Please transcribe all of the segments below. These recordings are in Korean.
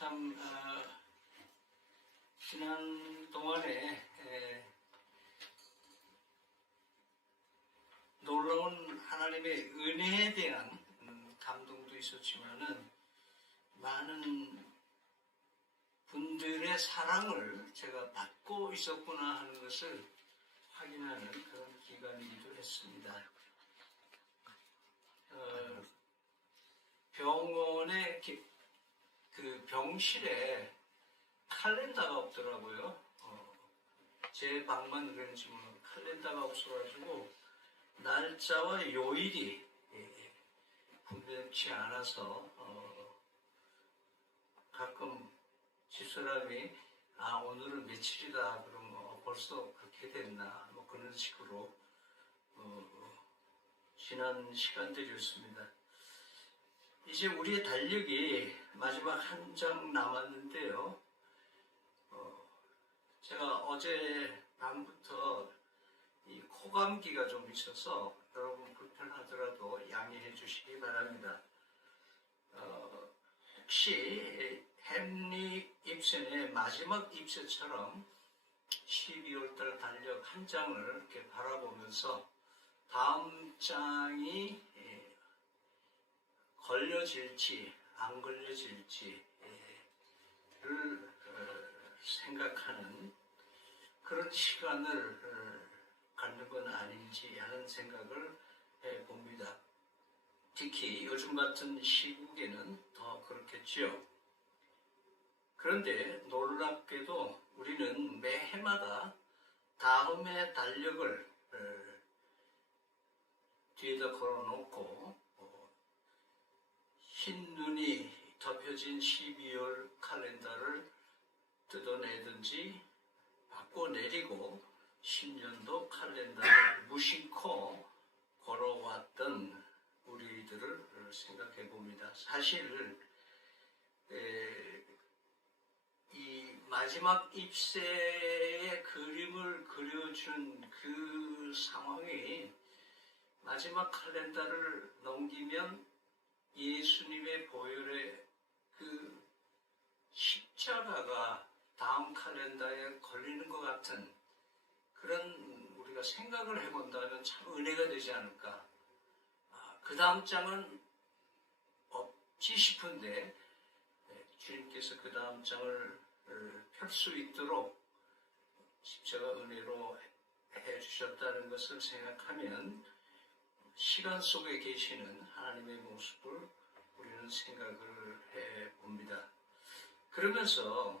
참 지난 동안에 놀라운 하나님의 은혜에 대한 감동도 있었지만은 많은 분들의 사랑을 제가 받고 있었구나 하는 것을 확인하는 그런 기간이기도 했습니다. 병원의 그 병실에 칼렌더가 없더라고요. 제 방만 그런지 칼렌더가 없어가지고 날짜와 요일이 분명치 않아서 가끔 집사람이 오늘은 며칠이다 그러면 벌써 그렇게 됐나 뭐 그런 식으로 지난 시간들이었습니다. 이제 우리의 달력이 마지막 한 장 남았는데요. 제가 어제 밤부터 이 코감기가 좀 있어서 여러분 불편하더라도 양해해 주시기 바랍니다. 혹시 헨리 입센의 마지막 입세처럼 12월달 달력 한 장을 이렇게 바라보면서 다음 장이 걸려질지 안 걸려질지를 생각하는 그런 시간을 갖는 건 아닌지 하는 생각을 해봅니다. 특히 요즘 같은 시국에는 더 그렇겠지요. 그런데 놀랍게도 우리는 매해마다 다음의 달력을 뒤에다 걸어놓고 흰 눈이 덮여진 12월 칼렌더를 뜯어내든지 바꿔내리고 10년도 칼렌더를 무심코 걸어왔던 우리들을 생각해 봅니다. 사실 이 마지막 입세의 그림을 그려준 그 상황이 마지막 칼렌더를 넘기면 예수님의 보혈의 그 십자가가 다음 칼렌더에 걸리는 것 같은 그런 우리가 생각을 해본다면 참 은혜가 되지 않을까. 그 다음 장은 없지 싶은데 주님께서 그 다음 장을 펼 수 있도록 십자가 은혜로 해주셨다는 것을 생각하면 시간 속에 계시는 하나님의 모습을 우리는 생각을 해봅니다. 그러면서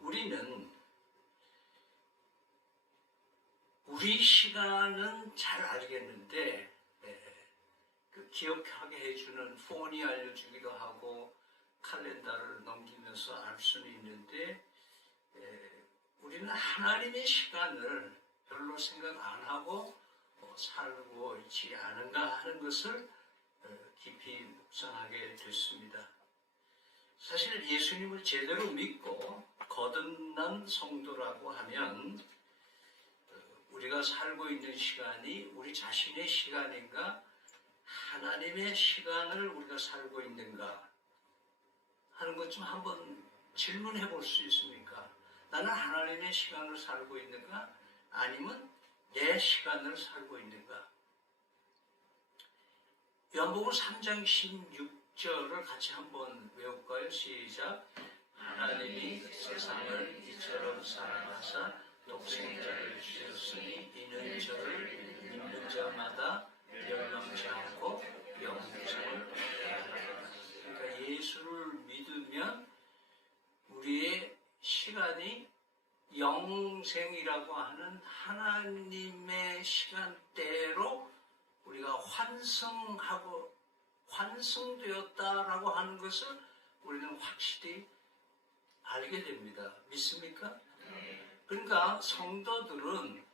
우리는 우리 시간은 잘 알겠는데 그 기억하게 해주는 폰이 알려주기도 하고 칼렌더를 넘기면서 알 수는 있는데 우리는 하나님의 시간을 별로 생각 안 하고 살고 있지 않은가 하는 것을 깊이 묵상하게 됐습니다. 사실 예수님을 제대로 믿고 거듭난 성도라고 하면 우리가 살고 있는 시간이 우리 자신의 시간인가 하나님의 시간을 우리가 살고 있는가 하는 것 좀 한번 질문해 볼 수 있습니까? 나는 하나님의 시간을 살고 있는가 아니면 내 시간을 살고 있는가? 요한복음 3장 16절을 같이 한번 외울까요? 시작. 하나님이 세상을 이처럼 사랑하사 독생자를 주셨으니 이는 저를 믿는 자마다 멸망치 않고 영생을 얻게 하리라. 그러니까 예수를 믿으면 우리의 시간이 영생이라고 하는 하나님의 시간대로 우리가 환승되었다라고 하는 것을 우리는 확실히 알게 됩니다. 믿습니까? 그러니까 성도들은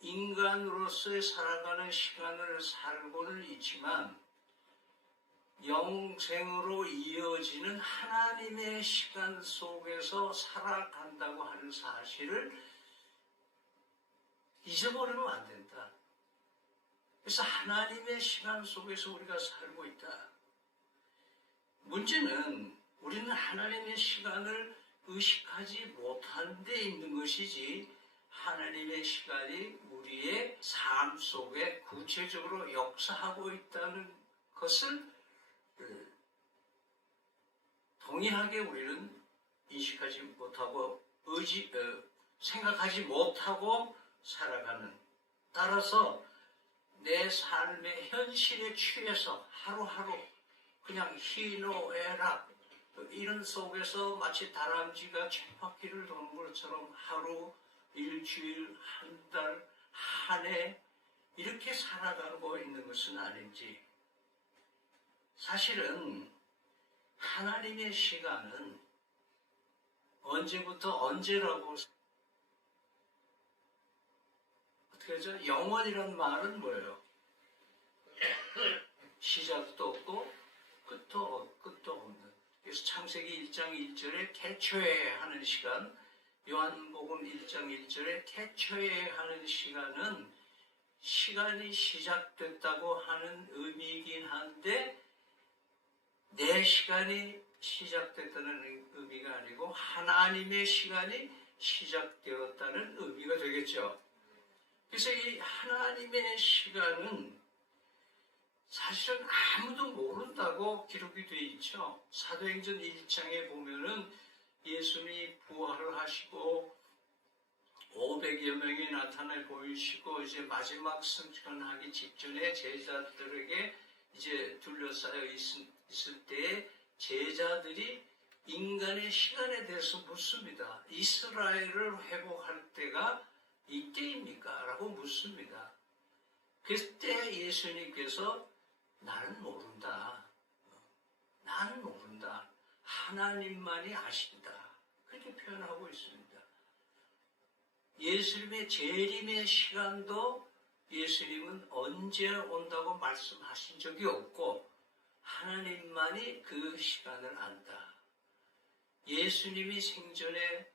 인간으로서의 살아가는 시간을 살고는 있지만 영생으로 이어지는 하나님의 시간 속에서 살아간다고 하는 사실을 잊어버리면 안 된다. 그래서 하나님의 시간 속에서 우리가 살고 있다. 문제는 우리는 하나님의 시간을 의식하지 못한 데 있는 것이지 하나님의 시간이 우리의 삶 속에 구체적으로 역사하고 있다는 것을 동일하게 우리는 인식하지 못하고 생각하지 못하고 살아가는, 따라서 내 삶의 현실에 취해서 하루하루 그냥 희노애락 이런 속에서 마치 다람쥐가 쳇바퀴를 도는 것처럼 하루, 일주일, 한 달, 한 해 이렇게 살아가고 있는 것은 아닌지. 사실은 하나님의 시간은 언제부터 언제라고, 어떻게 하죠? 영원이란 말은 뭐예요? 시작도 없고 끝도 없는. 그래서 창세기 1장 1절에 태초에 하는 시간, 요한복음 1장 1절에 태초에 하는 시간은 시간이 시작됐다고 하는 의미이긴 한데 내 시간이 시작됐다는 의미가 아니고 하나님의 시간이 시작되었다는 의미가 되겠죠. 그래서 이 하나님의 시간은 사실은 아무도 모른다고 기록이 되어 있죠. 사도행전 1장에 보면은 예수님이 부활을 하시고 500여 명이 나타나 보이시고 이제 마지막 승천하기 직전에 제자들에게 이제 둘러싸여 있을 때 제자들이 인간의 시간에 대해서 묻습니다. 이스라엘을 회복할 때가 이때입니까? 라고 묻습니다. 그때 예수님께서 나는 모른다. 나는 모른다. 하나님만이 아신다. 그렇게 표현하고 있습니다. 예수님의 재림의 시간도 예수님은 언제 온다고 말씀하신 적이 없고 하나님만이 그 시간을 안다. 예수님이 생전에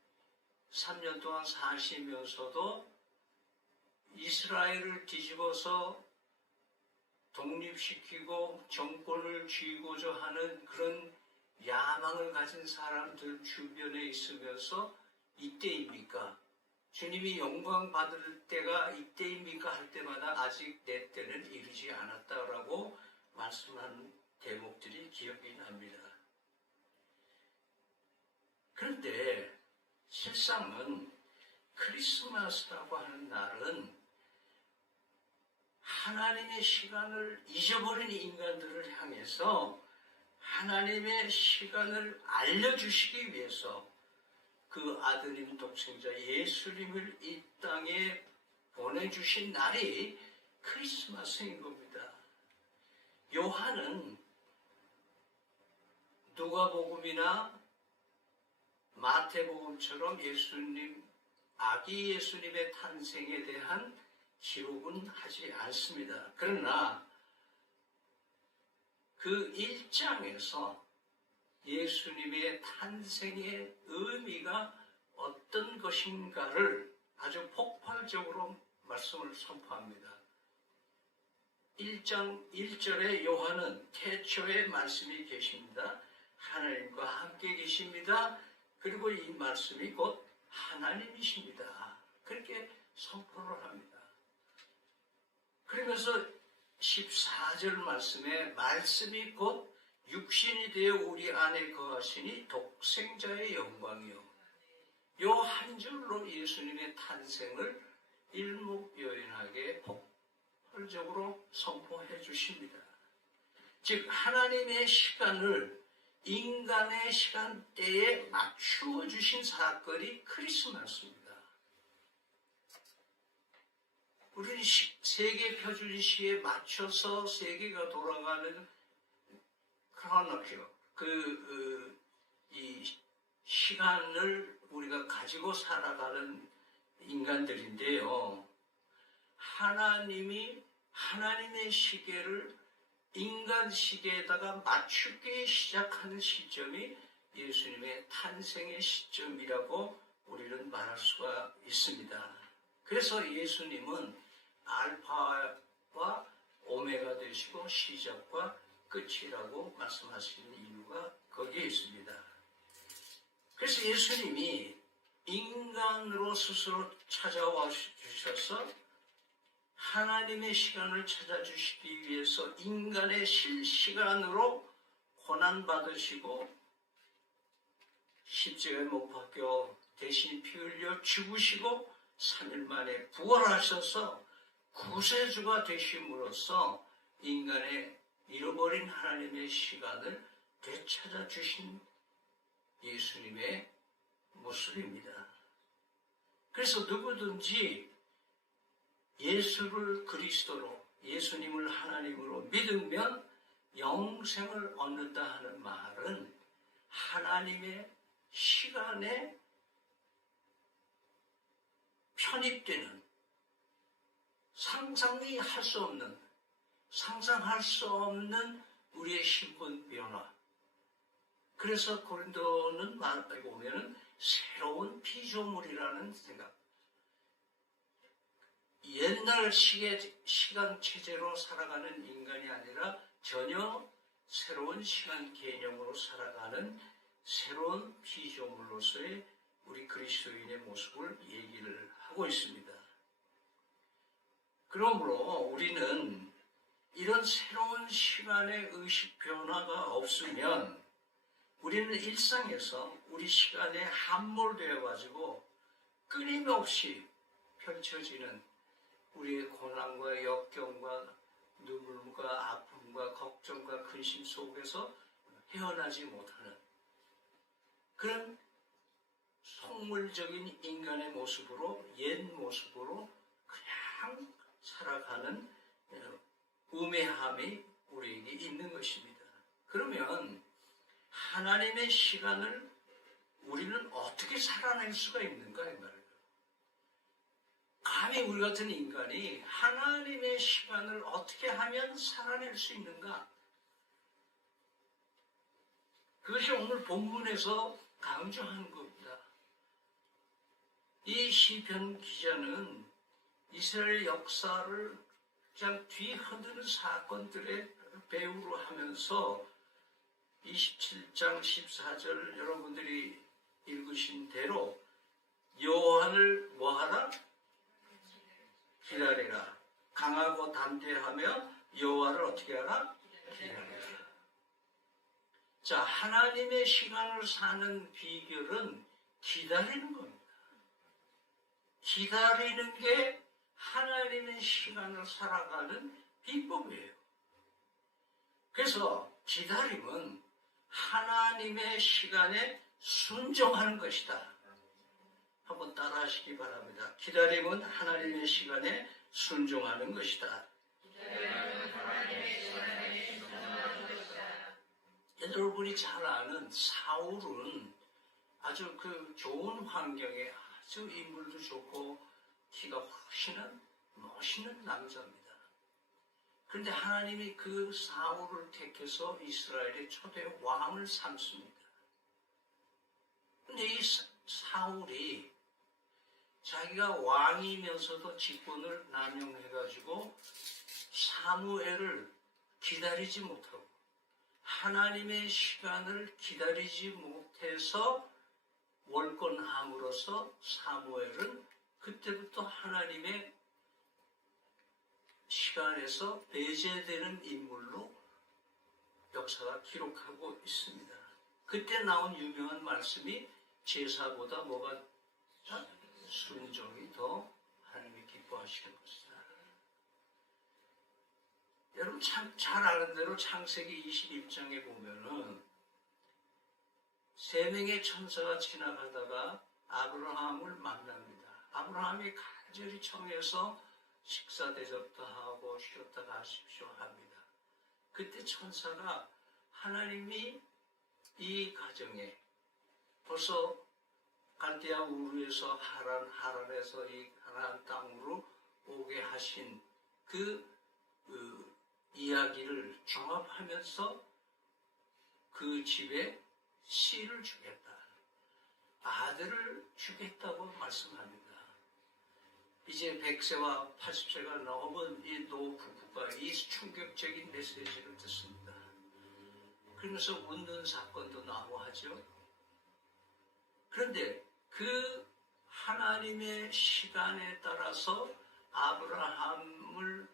3년 동안 사시면서도 이스라엘을 뒤집어서 독립시키고 정권을 쥐고자 하는 그런 야망을 가진 사람들 주변에 있으면서 이때입니까? 주님이 영광 받을 때가 이때입니까? 할 때마다 아직 내 때는 이르지 않았다라고 말씀한 대목들이 기억이 납니다. 그런데 실상은 크리스마스라고 하는 날은 하나님의 시간을 잊어버린 인간들을 향해서 하나님의 시간을 알려주시기 위해서 그 아들님 독생자 예수님을 이 땅에 보내주신 날이 크리스마스인 겁니다. 요한은 누가복음이나 마태복음처럼 아기 예수님의 탄생에 대한 기록은 하지 않습니다. 그러나 그 1장에서 예수님의 탄생의 의미가 어떤 것인가를 아주 폭발적으로 말씀을 선포합니다. 1장 1절에 요한은 태초에 말씀이 계십니다. 하나님과 함께 계십니다. 그리고 이 말씀이 곧 하나님이십니다. 그렇게 선포를 합니다. 그러면서 14절 말씀에 말씀이 곧 육신이 되어 우리 안에 거하시니 독생자의 영광이요. 요 한 줄로 예수님의 탄생을 일목요연하게 폭발적으로 선포해 주십니다. 즉 하나님의 시간을 인간의 시간대에 맞추어 주신 사건이 크리스마스입니다. 우리는 세계 표준시에 맞춰서 세계가 돌아가는 크로노키오, 이 시간을 우리가 가지고 살아가는 인간들인데요. 하나님이 하나님의 시계를 인간 시계에다가 맞추기 시작하는 시점이 예수님의 탄생의 시점이라고 우리는 말할 수가 있습니다. 그래서 예수님은 알파와 오메가 되시고 시작과 끝이라고 말씀하시는 이유가 거기에 있습니다. 그래서 예수님이 인간으로 스스로 찾아와 주셔서 하나님의 시간을 찾아주시기 위해서 인간의 실시간으로 고난받으시고 십자가에 못 박혀 대신 피 흘려 죽으시고 3일 만에 부활하셔서 구세주가 되심으로써 인간의 잃어버린 하나님의 시간을 되찾아 주신 예수님의 모습입니다. 그래서 누구든지 예수를 그리스도로, 예수님을 하나님으로 믿으면 영생을 얻는다 하는 말은 하나님의 시간에 편입되는, 상상할 수 없는 우리의 신분 변화. 그래서 고린도는 말에 보면은 새로운 피조물이라는 생각. 옛날 시간 체제로 살아가는 인간이 아니라 전혀 새로운 시간 개념으로 살아가는 새로운 피조물로서의 우리 그리스도인의 모습을 얘기를 하고 있습니다. 그러므로 우리는 이런 새로운 시간의 의식 변화가 없으면 우리는 일상에서 우리 시간에 함몰되어 가지고 끊임없이 펼쳐지는 우리의 고난과 역경과 눈물과 아픔과 걱정과 근심 속에서 헤어나지 못하는 그런 속물적인 인간의 모습으로, 옛 모습으로 그냥 살아가는 우매함이 우리에게 있는 것입니다. 그러면 하나님의 시간을 우리는 어떻게 살아낼 수가 있는가 이 말이에요. 감히 우리 같은 인간이 하나님의 시간을 어떻게 하면 살아낼 수 있는가? 그것이 오늘 본문에서 강조하는 겁니다. 이 시편 기자는 이스라엘 역사를 그냥 뒤흔드는 사건들의 배우로 하면서 27장 14절 여러분들이 읽으신 대로 여호와를 뭐하라? 기다리라. 강하고 담대하며 여호와를 어떻게 하라? 기다리라. 자, 하나님의 시간을 사는 비결은 기다리는 겁니다. 기다리는 게 하나님의 시간을 살아가는 비법이에요. 그래서 기다림은 하나님의 시간에 순종하는 것이다. 한번 따라 하시기 바랍니다. 기다림은 하나님의 시간에 순종하는 것이다. 여러분이 잘 아는 사울은 아주 그 좋은 환경에 아주 인물도 좋고 키가 훨씬 멋있는 남자입니다. 그런데 하나님이 그 사울을 택해서 이스라엘의 초대 왕을 삼습니다. 그런데 이 사울이 자기가 왕이면서도 직분을 남용해가지고 사무엘을 기다리지 못하고 하나님의 시간을 기다리지 못해서 월권함으로써 사무엘은 그때부터 하나님의 시간에서 배제되는 인물로 역사가 기록하고 있습니다. 그때 나온 유명한 말씀이 제사보다 뭐가 순종이 더 하나님이 기뻐하시는 것이다. 여러분 잘 아는 대로 창세기 21장에 보면은 세 명의 천사가 지나가다가 아브라함을 만납니다. 아브라함이 간절히 청해서 식사 대접도 하고 쉬었다 가십시오 합니다. 그때 천사가 하나님이 이 가정에 벌써 갈대아 우르에서 하란에서 이 가나안 땅으로 오게 하신 그 이야기를 종합하면서 그 집에 씨를 주겠다. 아들을 주겠다고 말씀합니다. 이제 100세와 80세가 넘은 이 노 부부가 이 충격적인 메시지를 듣습니다. 그러면서 웃는 사건도 나오고 하죠. 그런데 그 하나님의 시간에 따라서 아브라함을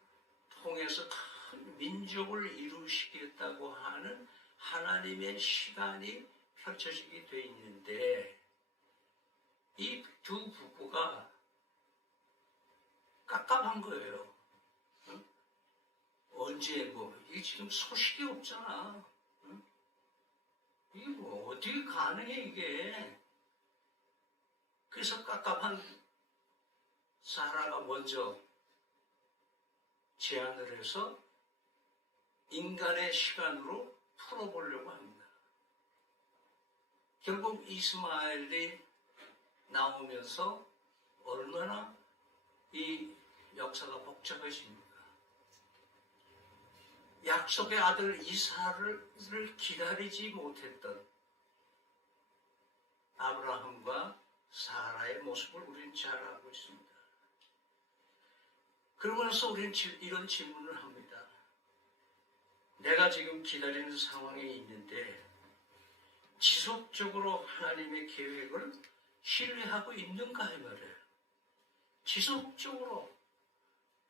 통해서 큰 민족을 이루시겠다고 하는 하나님의 시간이 펼쳐지게 돼 있는데, 이 두 부부가 깝깝한 거예요. 응? 언제 이게 지금 소식이 없잖아. 응? 이게 어떻게 가능해 이게. 그래서 깝깝한 사라가 먼저 제안을 해서 인간의 시간으로 풀어보려고 합니다. 결국 이스마엘이 나오면서 얼마나 이 역사가 복잡해집니까? 약속의 아들 이삭을 기다리지 못했던 아브라함과 사라의 모습을 우리는 잘 알고 있습니다. 그러면서 우리는 이런 질문을 합니다. 내가 지금 기다리는 상황에 있는데 지속적으로 하나님의 계획을 신뢰하고 있는가 이 말이에요. 지속적으로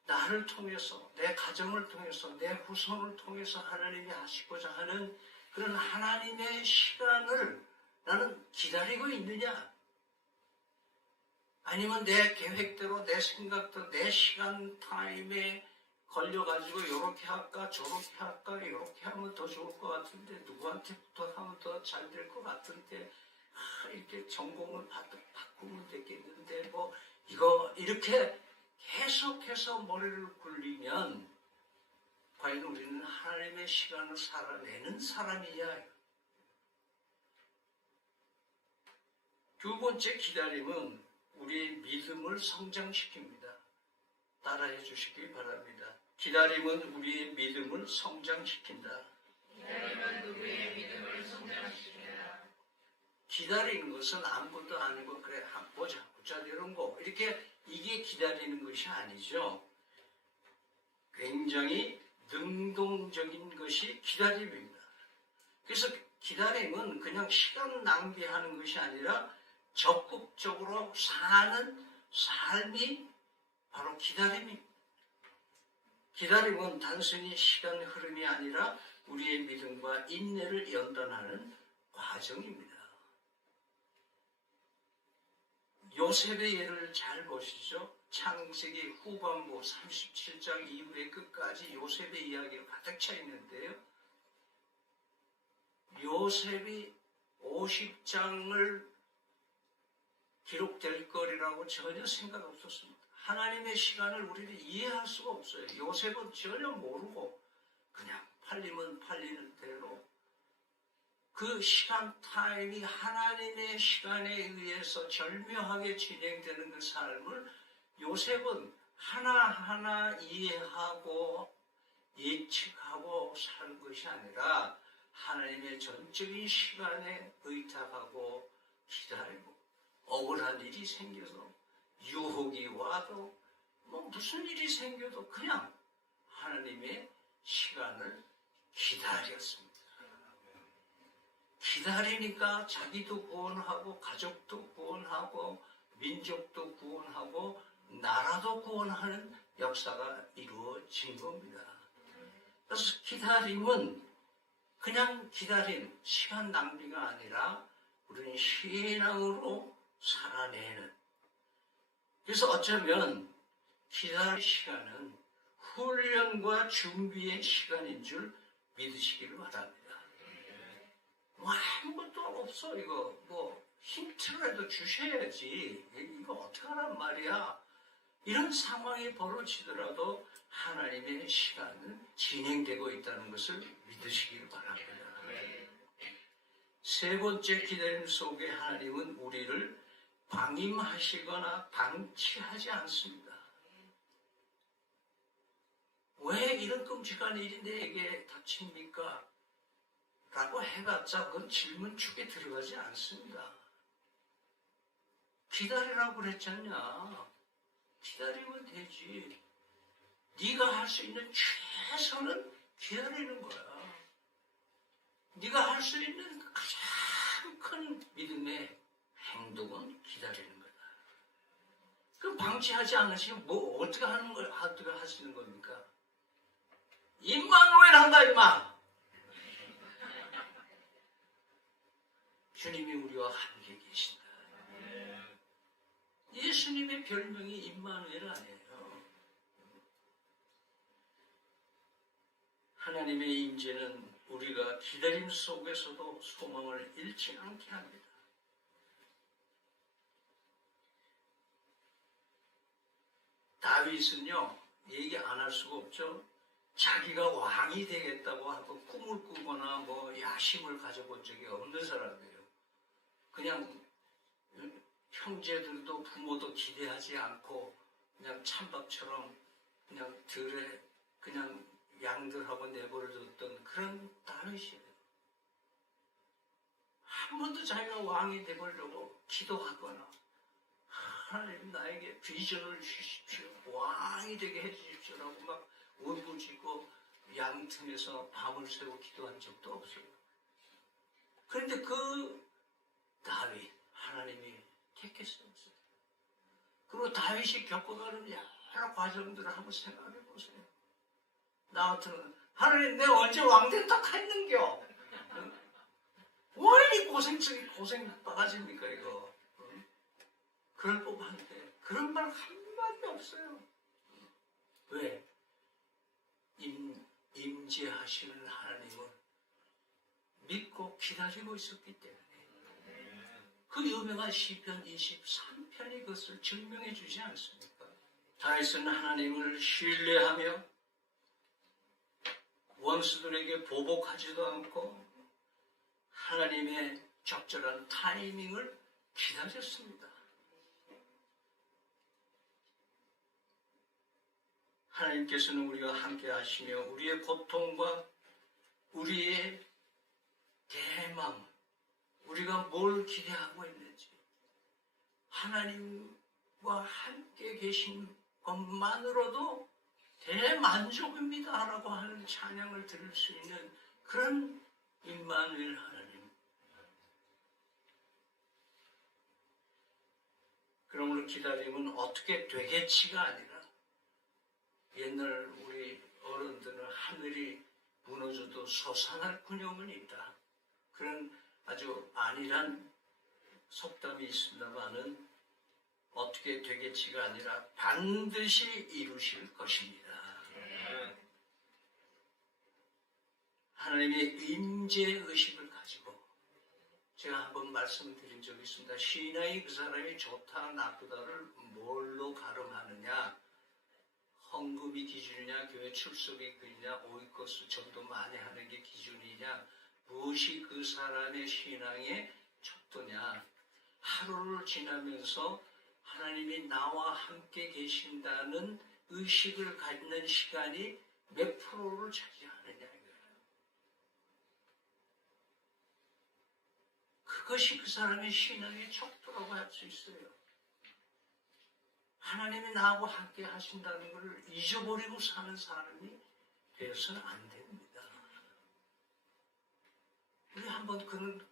나를 통해서, 내 가정을 통해서, 내 후손을 통해서 하나님이 하시고자 하는 그런 하나님의 시간을 나는 기다리고 있느냐? 아니면 내 계획대로, 내 생각대로, 내 시간 타임에 걸려가지고 이렇게 할까, 저렇게 할까, 이렇게 하면 더 좋을 것 같은데, 누구한테부터 하면 더 잘 될 것 같은데, 이렇게 전공을 바꾸면 되겠는데, 이거 이렇게 계속해서 머리를 굴리면 과연 우리는 하나님의 시간을 살아내는 사람이냐? 두 번째 기다림은 우리의 믿음을 성장시킵니다. 따라해 주시기 바랍니다. 기다림은 우리의 믿음을 성장시킨다. 기다림은 우리의 믿음을 성장시킨다. 기다리는 것은 아무것도 아니고 그래 보자 이런 거 이렇게 이게 기다리는 것이 아니죠. 굉장히 능동적인 것이 기다림입니다. 그래서 기다림은 그냥 시간 낭비하는 것이 아니라 적극적으로 사는 삶이 바로 기다림입니다. 기다림은 단순히 시간 흐름이 아니라 우리의 믿음과 인내를 연단하는 과정입니다. 요셉의 예를 잘 보시죠. 창세기 후반부 37장 이후의 끝까지 요셉의 이야기가 가득 차 있는데요. 요셉이 50장을 기록될 거리라고 전혀 생각 없었습니다. 하나님의 시간을 우리는 이해할 수가 없어요. 요셉은 전혀 모르고 그냥 팔리면 팔리는 대로 그 시간 타임이 하나님의 시간에 의해서 절묘하게 진행되는 그 삶을 요셉은 하나하나 이해하고 예측하고 사는 것이 아니라 하나님의 전적인 시간에 의탁하고 기다리고 억울한 일이 생겨서 유혹이 와도 무슨 일이 생겨도 그냥 하나님의 시간을 기다렸습니다. 기다리니까 자기도 구원하고 가족도 구원하고 민족도 구원하고 나라도 구원하는 역사가 이루어진 겁니다. 그래서 기다림은 그냥 기다림, 시간 낭비가 아니라 우리는 신앙으로 살아내는. 그래서 어쩌면 기다릴 시간은 훈련과 준비의 시간인 줄 믿으시기를 바랍니다. 아무것도 없어. 이거 힌트라도 주셔야지. 이거 어떡하란 말이야. 이런 상황이 벌어지더라도 하나님의 시간은 진행되고 있다는 것을 믿으시기를 바랍니다. 세 번째 기다림 속에 하나님은 우리를 방임하시거나 방치하지 않습니다. 왜 이런 끔찍한 일이 내게 닥칩니까? 라고 해봤자 그건 질문 축에 들어가지 않습니다. 기다리라고 그랬잖냐. 기다리면 되지. 네가 할 수 있는 최선은 기다리는 거야. 네가 할 수 있는 가장 큰 믿음의 행동은 기다리는 거다. 그럼 방치하지 않으시면 뭐 어떻게 하는 걸 어떻게 하시는 겁니까? 임마누엘 한다 임마. 주님이 우리와 함께 계신다. 예수님의 별명이 임마누엘 아니에요. 하나님의 임재는 우리가 기다림 속에서도 소망을 잃지 않게 합니다. 다윗은요, 얘기 안 할 수가 없죠. 자기가 왕이 되겠다고 하고 꿈을 꾸거나 뭐 야심을 가져본 적이 없는 사람이에요. 그냥 형제들도 부모도 기대하지 않고 그냥 찬밥처럼 그냥 들에 그냥 양들하고 내버려뒀던 그런 다윗이에요. 한 번도 자기가 왕이 되보려고 기도하거나 하나님 나에게 비전을 주십시오. 왕이 되게 해주십시오라고 막 울부짖고 양틈에서 밤을 새고 기도한 적도 없어요. 그런데 그 다윗 하나님이 택했어요. 그리고 다윗이 겪어가는 여러 과정들을 한번 생각해 보세요. 나 같으면 하나님 내가 언제 왕 된다 했는겨? 왜 이 고생 바가지입니까 이거? 그럴 법한데 그런 말 한마디 없어요. 왜? 임재하시는 하나님을 믿고 기다리고 있었기 때문에 그 유명한 시편 23편이 그것을 증명해 주지 않습니까? 다윗은 하나님을 신뢰하며 원수들에게 보복하지도 않고 하나님의 적절한 타이밍을 기다렸습니다. 하나님께서는 우리와 함께 하시며 우리의 고통과 우리의 대망, 우리가 뭘 기대하고 있는지 하나님과 함께 계신 것만으로도 대만족입니다 라고 하는 찬양을 들을 수 있는 그런 임마누엘 하나님. 그러므로 기다림은 어떻게 되겠지가 아니라 옛날 우리 어른들은 하늘이 무너져도 솟아날 군용은 있다. 그런 아주 안일한 속담이 있습니다만은 어떻게 되겠지가 아니라 반드시 이루실 것입니다. 하나님의 임재의식을 가지고 제가 한번 말씀드린 적이 있습니다. 시인이 그 사람이 좋다 나쁘다를 뭘로 가름하느냐, 헌금이 기준이냐, 교회 출석이 기준이냐, 오이코스 전도 많이 하는 게 기준이냐, 무엇이 그 사람의 신앙의 척도냐. 하루를 지나면서 하나님이 나와 함께 계신다는 의식을 갖는 시간이 몇 프로를 차지하느냐 이거예요. 그것이 그 사람의 신앙의 척도라고 할 수 있어요. 하나님이 나하고 함께 하신다는 것을 잊어버리고 사는 사람이 되어서는 안 됩니다. 우리 한번 그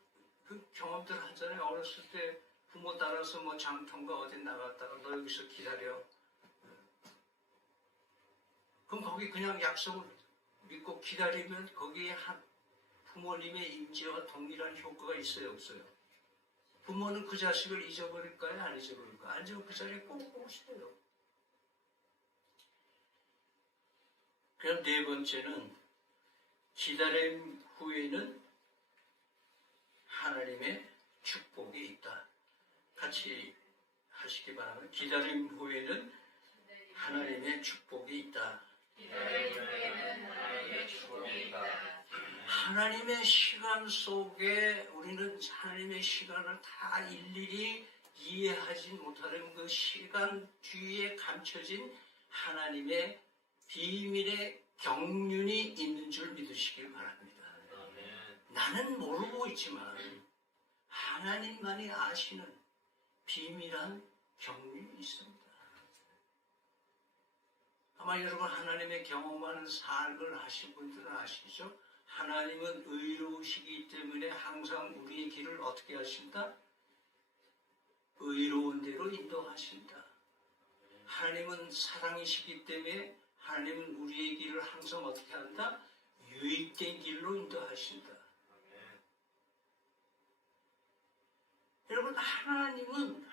경험들 하잖아요. 어렸을 때 부모 따라서 뭐 장터인가 어디 나갔다가 너 여기서 기다려. 그럼 거기 그냥 약속을 믿고 기다리면 거기에 부모님의 임재와 동일한 효과가 있어요, 없어요? 부모는 그 자식을 잊어버릴까요? 안 잊어버릴까요? 안 잊어버리고 그 자리에 꼭 오시대요. 그럼 네 번째는 기다림 후에는 하나님의 축복이 있다. 같이 하시기 바랍니다. 기다림 후에는 하나님의 축복이 있다. 기다림 후에는 하나님의 축복이 있다. 하나님의 시간 속에 우리는 하나님의 시간을 다 일일이 이해하지 못하는 그 시간 뒤에 감춰진 하나님의 비밀의 경륜이 있는 줄 믿으시길 바랍니다. 나는 모르고 있지만 하나님만이 아시는 비밀한 경륜이 있습니다. 아마 여러분 하나님의 경험하는 삶을 하신 분들은 아시죠? 하나님은 의로우시기 때문에 항상 우리의 길을 어떻게 하신다? 의로운 대로 인도하신다. 하나님은 사랑이시기 때문에 하나님은 우리의 길을 항상 어떻게 한다? 유익된 길로 인도하신다. 여러분, 하나님은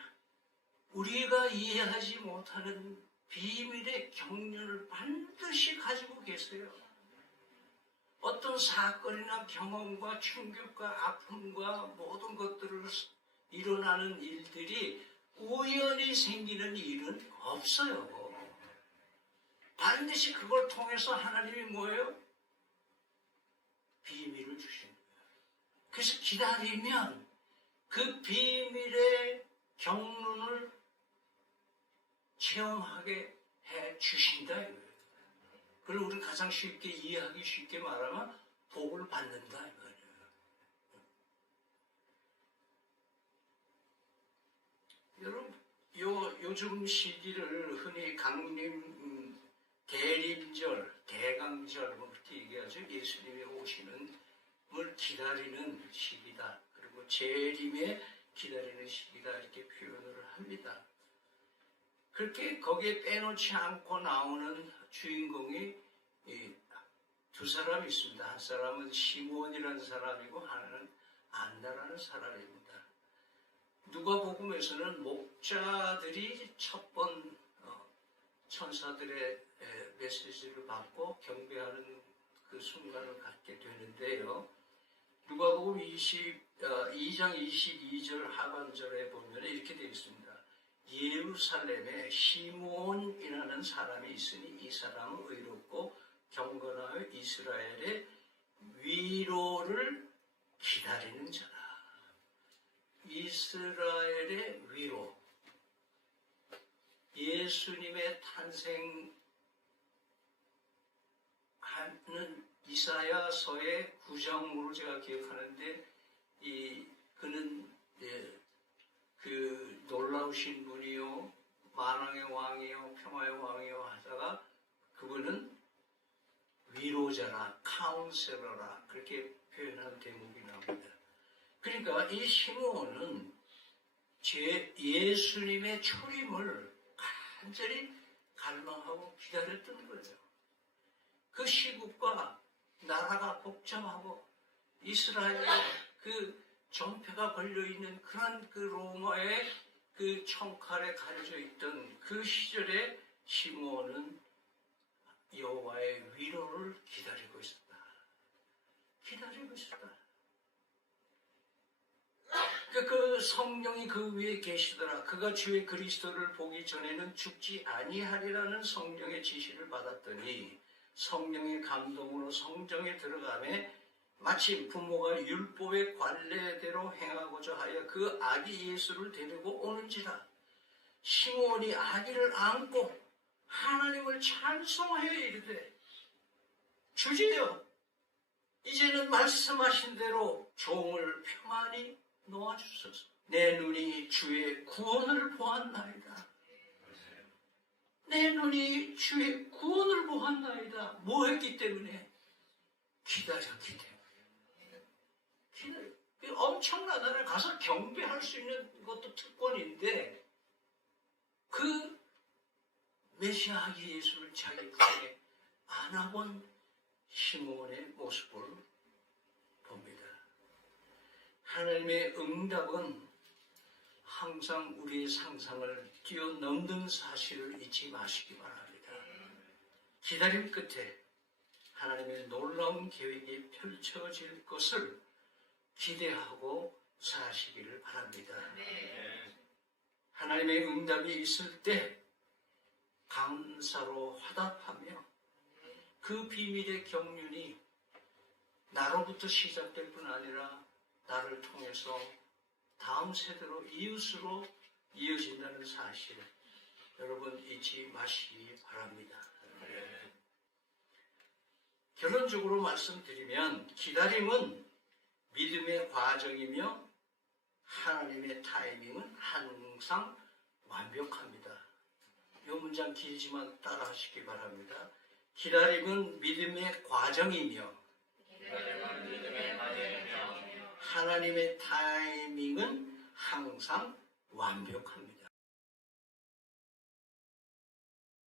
우리가 이해하지 못하는 비밀의 경륜을 반드시 가지고 계세요. 어떤 사건이나 경험과 충격과 아픔과 모든 것들을 일어나는 일들이 우연히 생기는 일은 없어요. 반드시 그걸 통해서 하나님이 뭐예요? 비밀을 주신 거예요. 그래서 기다리면 그 비밀의 경륜을 체험하게 해 주신다. 그걸 우리 가장 쉽게 이해하기 쉽게 말하면 복을 받는다 이 말이에요. 여러분, 요즘 시기를 흔히 강림, 대림절, 대강절 뭐 그렇게 얘기하죠. 예수님이 오시는 걸 기다리는 시기다. 그리고 재림에 기다리는 시기다 이렇게 표현을 합니다. 그렇게 거기에 빼놓지 않고 나오는 주인공이 두 사람이 있습니다. 한 사람은 시몬이라는 사람이고 하나는 안나라는 사람입니다. 누가복음에서는 목자들이 첫 번 천사들의 메시지를 받고 경배하는 그 순간을 갖게 되는데요. 누가복음 2장 22절 하반절에 보면 이렇게 되어 있습니다. 예루살렘에 시몬이라는 사람이 있으니 이 사람은 의롭고 경건하여 이스라엘의 위로를 기다리는 자라. 이스라엘의 위로. 예수님의 탄생하는 이사야서의 9장으로 제가 기억하는데 그는 그 놀라우신 분이요 만왕의 왕이요 평화의 왕이요 하다가 그분은 위로자라 카운셀러라 그렇게 표현한 대목이 나옵니다. 그러니까 이 시므온은 예수님의 초림을 간절히 갈망하고 기다렸던 거예요. 그 시국과 나라가 복잡하고 이스라엘의 그 전패가 걸려있는 그런 그 로마의 그 청칼에 가려져 있던 그 시절에 시므온은 여호와의 위로를 기다리고 있었다. 기다리고 있었다. 그 성령이 그 위에 계시더라. 그가 주의 그리스도를 보기 전에는 죽지 아니하리라는 성령의 지시를 받았더니 성령의 감동으로 성정에 들어가매 마침 부모가 율법의 관례대로 행하고자 하여 그 아기 예수를 데리고 오는지라. 시므온이 아기를 안고 하나님을 찬송하여 이르되 주제여 이제는 말씀하신 대로 종을 평안히 놓아주소서. 내 눈이 주의 구원을 보았나이다. 내 눈이 주의 구원을 보았나이다. 뭐 했기 때문에? 기다렸기 때문에. 엄청나잖아요. 가서 경배할 수 있는 것도 특권인데 그 메시아 예수를 자기 품에 안아본 시므온의 모습을 봅니다. 하나님의 응답은 항상 우리의 상상을 뛰어넘는 사실을 잊지 마시기 바랍니다. 기다림 끝에 하나님의 놀라운 계획이 펼쳐질 것을 기대하고 사시기를 바랍니다. 하나님의 응답이 있을 때 감사로 화답하며 그 비밀의 경륜이 나로부터 시작될 뿐 아니라 나를 통해서 다음 세대로 이웃으로 이어진다는 사실 여러분 잊지 마시기 바랍니다. 결론적으로 말씀드리면 기다림은 믿음의 과정이며 하나님의 타이밍은 항상 완벽합니다. 이 문장 길지만 따라 하시기 바랍니다. 기다림은 믿음의 과정이며 믿음은 믿음에 맞으며 하나님의 타이밍은 항상 완벽합니다.